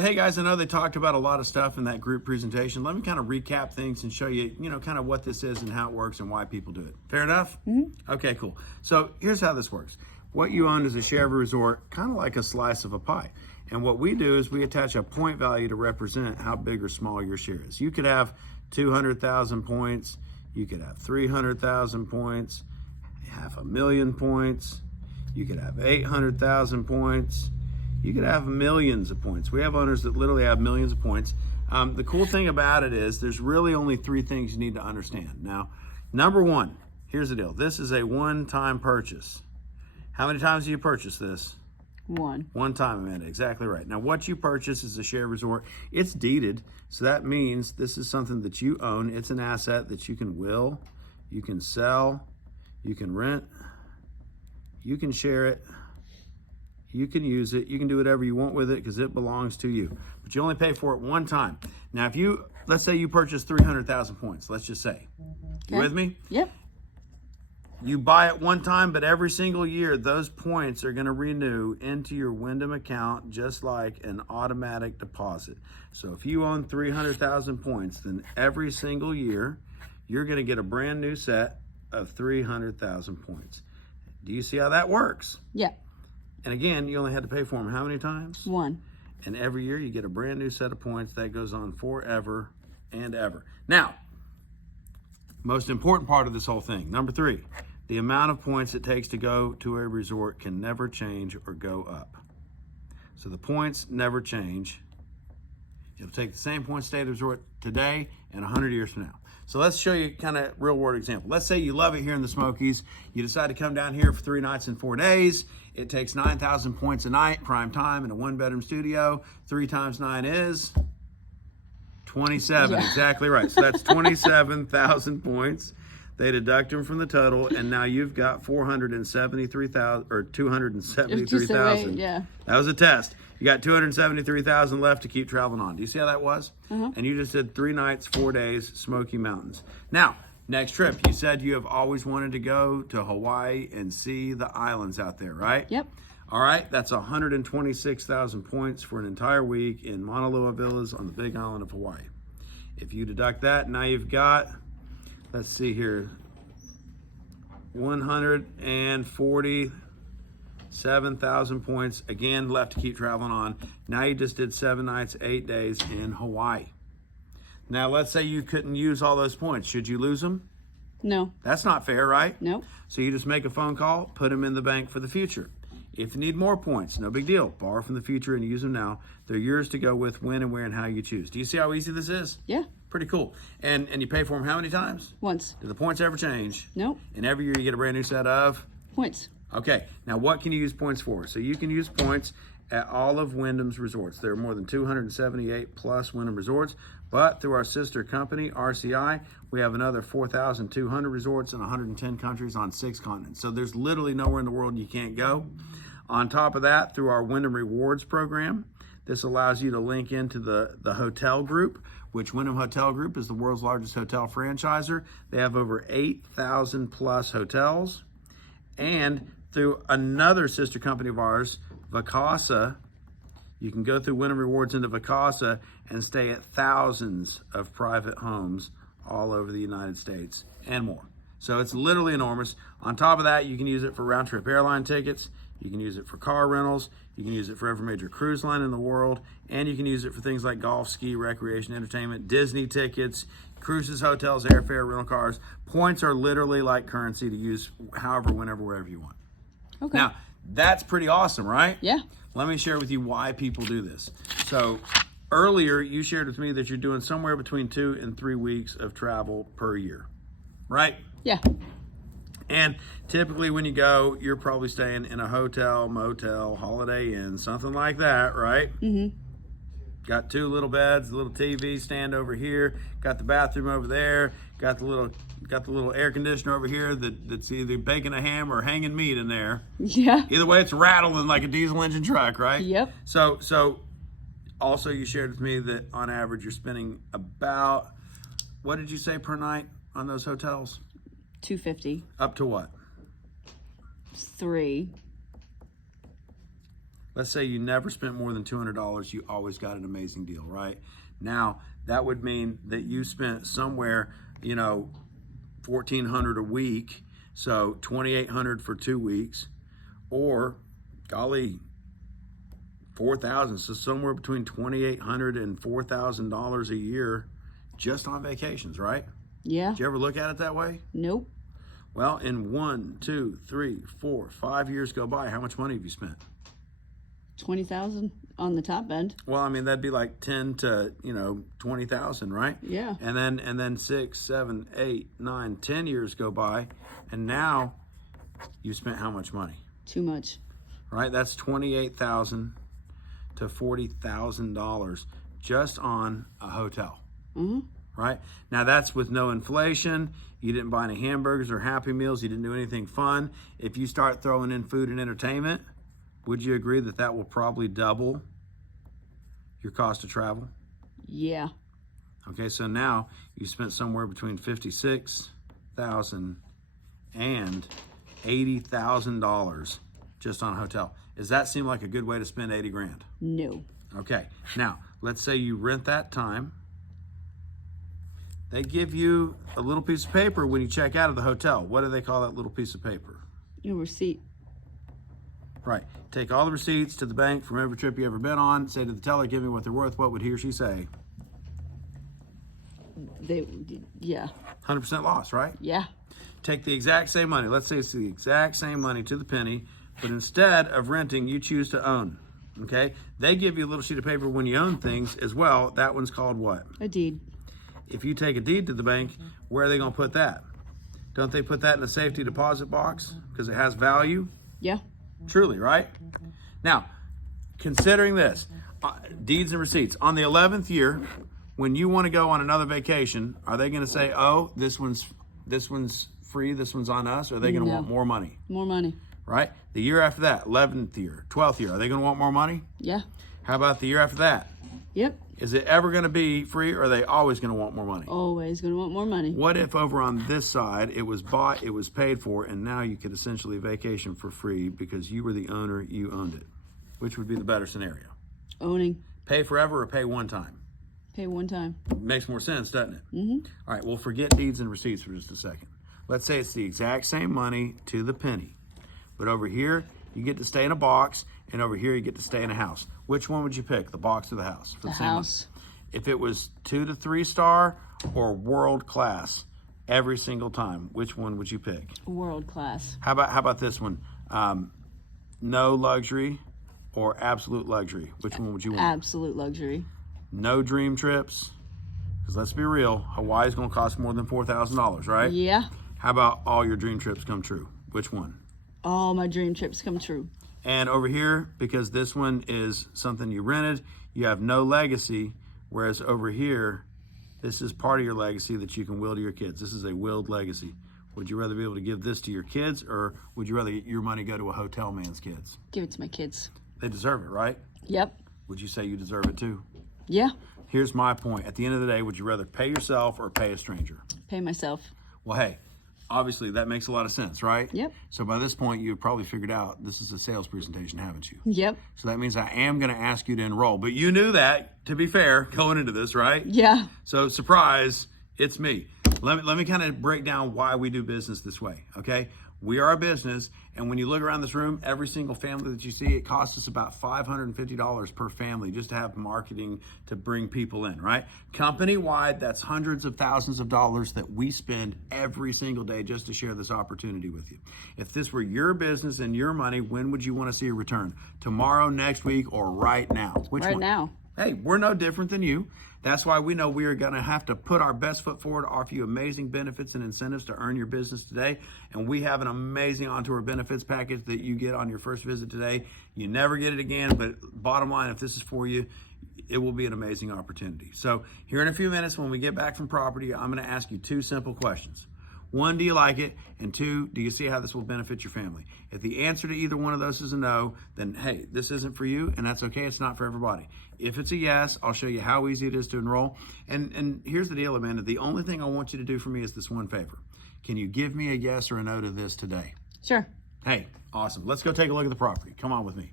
Hey guys, I know they talked about a lot of stuff in that group presentation. Let me kind of recap things and show you, kind of what this is and how it works and why people do it. Fair enough? Mm-hmm. Okay, cool. So here's how this works. What you own is a share of a resort, kind of like a slice of a pie. And what we do is we attach a point value to represent how big or small your share is. You could have 200,000 points. You could have 300,000 points, 500,000 points. You could have 800,000 points. You could have millions of points. We have owners that literally have millions of points. The cool thing about it is there's really only three things you need to understand. Now, number one, here's the deal. This is a one-time purchase. How many times do you purchase this? One time, Amanda, exactly right. Now, what you purchase is a share resort. It's deeded, so that means this is something that you own. It's an asset that you can will, you can sell, you can rent, you can share it, you can use it, you can do whatever you want with it because it belongs to you. But you only pay for it one time. Now, if you, let's say you purchase 300,000 points, let's just say. You with me? Yep. You buy it one time, but every single year, those points are going to renew into your Wyndham account just like an automatic deposit. So if you own 300,000 points, then every single year, you're going to get a brand new set of 300,000 points. Do you see how that works? Yep. And again, you only had to pay for them how many times? One. And every year you get a brand new set of points that goes on forever and ever. Now, most important part of this whole thing, number three, the amount of points it takes to go to a resort can never change or go up. So the points never change. You'll take the same points stay at the resort today and 100 years from now. So let's show you kind of real world example. Let's say you love it here in the Smokies. You decide to come down here for 3 nights and 4 days. It takes 9,000 points a night, prime time in a 1-bedroom studio. 3 times 9 is 27, Yeah. Exactly right. So that's 27,000 points. They deduct them from the total, and now you've got 473,000 or 273,000. Yeah. That was a test. You got 273,000 left to keep traveling on. Do you see how that was? And you just did 3 nights, 4 days, Smoky Mountains. Now, next trip, you said you have always wanted to go to Hawaii and see the islands out there, right? Yep. All right, that's 126,000 points for an entire week in Mauna Loa Villas on the Big Island of Hawaii. If you deduct that, now you've got, let's see here, 147,000 points, again, left to keep traveling on. Now you just did 7 nights, 8 days in Hawaii. Now, let's say you couldn't use all those points. Should you lose them? No. That's not fair, right? Nope. So you just make a phone call, put them in the bank for the future. If you need more points, no big deal. Borrow from the future and use them now. They're yours to go with when and where and how you choose. Do you see how easy this is? Yeah. Pretty cool. And you pay for them how many times? Once. Do the points ever change? Nope. And every year you get a brand new set of? Points. Okay. Now what can you use points for? So you can use points at all of Wyndham's resorts. There are more than 278 plus Wyndham resorts, but through our sister company, RCI, we have another 4,200 resorts in 110 countries on 6 continents. So there's literally nowhere in the world you can't go. On top of that, through our Wyndham Rewards program, this allows you to link into the hotel group, which Wyndham Hotel Group is the world's largest hotel franchisor. They have over 8,000 plus hotels. And through another sister company of ours, Vacasa, you can go through Wyndham Rewards into Vacasa and stay at thousands of private homes all over the United States and more. So it's literally enormous. On top of that, you can use it for round trip airline tickets. You can use it for car rentals. You can use it for every major cruise line in the world. And you can use it for things like golf, ski, recreation, entertainment, Disney tickets, cruises, hotels, airfare, rental cars. Points are literally like currency to use however, whenever, wherever you want. Okay. Now, that's pretty awesome, right? Yeah. Let me share with you why people do this. So earlier, you shared with me that you're doing somewhere between 2 and 3 weeks of travel per year, right? Yeah. And typically when you go, you're probably staying in a hotel, motel, Holiday Inn, something like that, right? Mm-hmm. Got 2 little beds, a little TV stand over here, got the bathroom over there, got the little air conditioner over here that's either baking a ham or hanging meat in there. Yeah. Either way, it's rattling like a diesel engine truck, right? Yep. So also you shared with me that on average you're spending about, what did you say per night on those hotels? $250. Up to what? 3. Let's say you never spent more than $200. You always got an amazing deal, right? Now, that would mean that you spent somewhere, $1,400 a week. So $2,800 for 2 weeks, or golly, $4,000. So somewhere between $2,800 and $4,000 a year just on vacations, right? Yeah. Did you ever look at it that way? Nope. Well, in 1, 2, 3, 4, 5 years go by, how much money have you spent? 20,000 on the top end. Well, I mean, that'd be like 10 to 20,000, right? Yeah. And then 6, 7, 8, 9, 10 years go by, and now you spent how much money? Too much. Right? That's $28,000 to $40,000 just on a hotel. Mm-hmm. Right? Now that's with no inflation. You didn't buy any hamburgers or Happy Meals. You didn't do anything fun. If you start throwing in food and entertainment, would you agree that that will probably double your cost of travel? Yeah. Okay, so now you spent somewhere between $56,000 and $80,000 just on a hotel. Does that seem like a good way to spend 80 grand? No. Okay, now let's say you rent that time. They give you a little piece of paper when you check out of the hotel. What do they call that little piece of paper? Your receipt. Right. Take all the receipts to the bank from every trip you ever been on. Say to the teller, give me what they're worth. What would he or she say? Yeah. 100% loss, right? Yeah. Take the exact same money. Let's say it's the exact same money to the penny, but instead of renting, you choose to own. Okay? They give you a little sheet of paper when you own things as well. That one's called what? A deed. If you take a deed to the bank, where are they going to put that? Don't they put that in a safety deposit box because it has value? Yeah. Truly, right? Now, considering this, deeds and receipts. On the 11th year, when you want to go on another vacation, are they going to say, oh, this one's free, this one's on us? Or are they going to want more money? More money. Right? The year after that, 11th year, 12th year, are they going to want more money? Yeah. How about the year after that? Yep. Is it ever going to be free, or are they always going to want more money? Always going to want more money. What if over on this side, it was bought, it was paid for, and now you could essentially vacation for free because you were the owner, you owned it? Which would be the better scenario? Owning. Pay forever or pay one time? Pay one time. Makes more sense, doesn't it? Mm-hmm. All right, well, forget deeds and receipts for just a second. Let's say it's the exact same money to the penny. But over here, you get to stay in a box, and over here, you get to stay in a house. Which one would you pick, the box or the house? For The same money? house. If it was 2 to 3 star or world class every single time, which one would you pick? World class. How about this one? No luxury or absolute luxury? Which one would you want? Absolute luxury. No dream trips? Because let's be real, Hawaii's going to cost more than $4,000, right? Yeah. How about all your dream trips come true? Which one? All my dream trips come true. And over here, because this one is something you rented, you have no legacy, whereas over here, this is part of your legacy that you can will to your kids. This is a willed legacy. Would you rather be able to give this to your kids, or would you rather your money go to a hotel man's kids? Give it to my kids. They deserve it, right? Yep. Would you say you deserve it too? Yeah. Here's my point. At the end of the day, would you rather pay yourself or pay a stranger? Pay myself. Well, hey, obviously that makes a lot of sense, right? Yep. So by this point, you've probably figured out this is a sales presentation, haven't you? Yep. So that means I am going to ask you to enroll. But you knew that, to be fair, going into this, right? Yeah. So surprise, it's me. Let me kind of break down why we do business this way, okay? We are a business, and when you look around this room, every single family that you see, it costs us about $550 per family just to have marketing to bring people in, right? Company-wide, that's hundreds of thousands of dollars that we spend every single day just to share this opportunity with you. If this were your business and your money, when would you want to see a return? Tomorrow, next week, or right now? Which Right one? now. Hey, we're no different than you. That's why we know we are going to have to put our best foot forward, offer you amazing benefits and incentives to earn your business today. And we have an amazing On-Tour benefits package that you get on your first visit today. You never get it again, but bottom line, if this is for you, it will be an amazing opportunity. So here in a few minutes, when we get back from property, I'm going to ask you 2 simple questions. 1, do you like it? And 2, do you see how this will benefit your family? If the answer to either one of those is a no, then hey, this isn't for you, and that's okay. It's not for everybody. If it's a yes, I'll show you how easy it is to enroll. And here's the deal, Amanda. The only thing I want you to do for me is this one favor. Can you give me a yes or a no to this today? Sure. Hey, awesome. Let's go take a look at the property. Come on with me.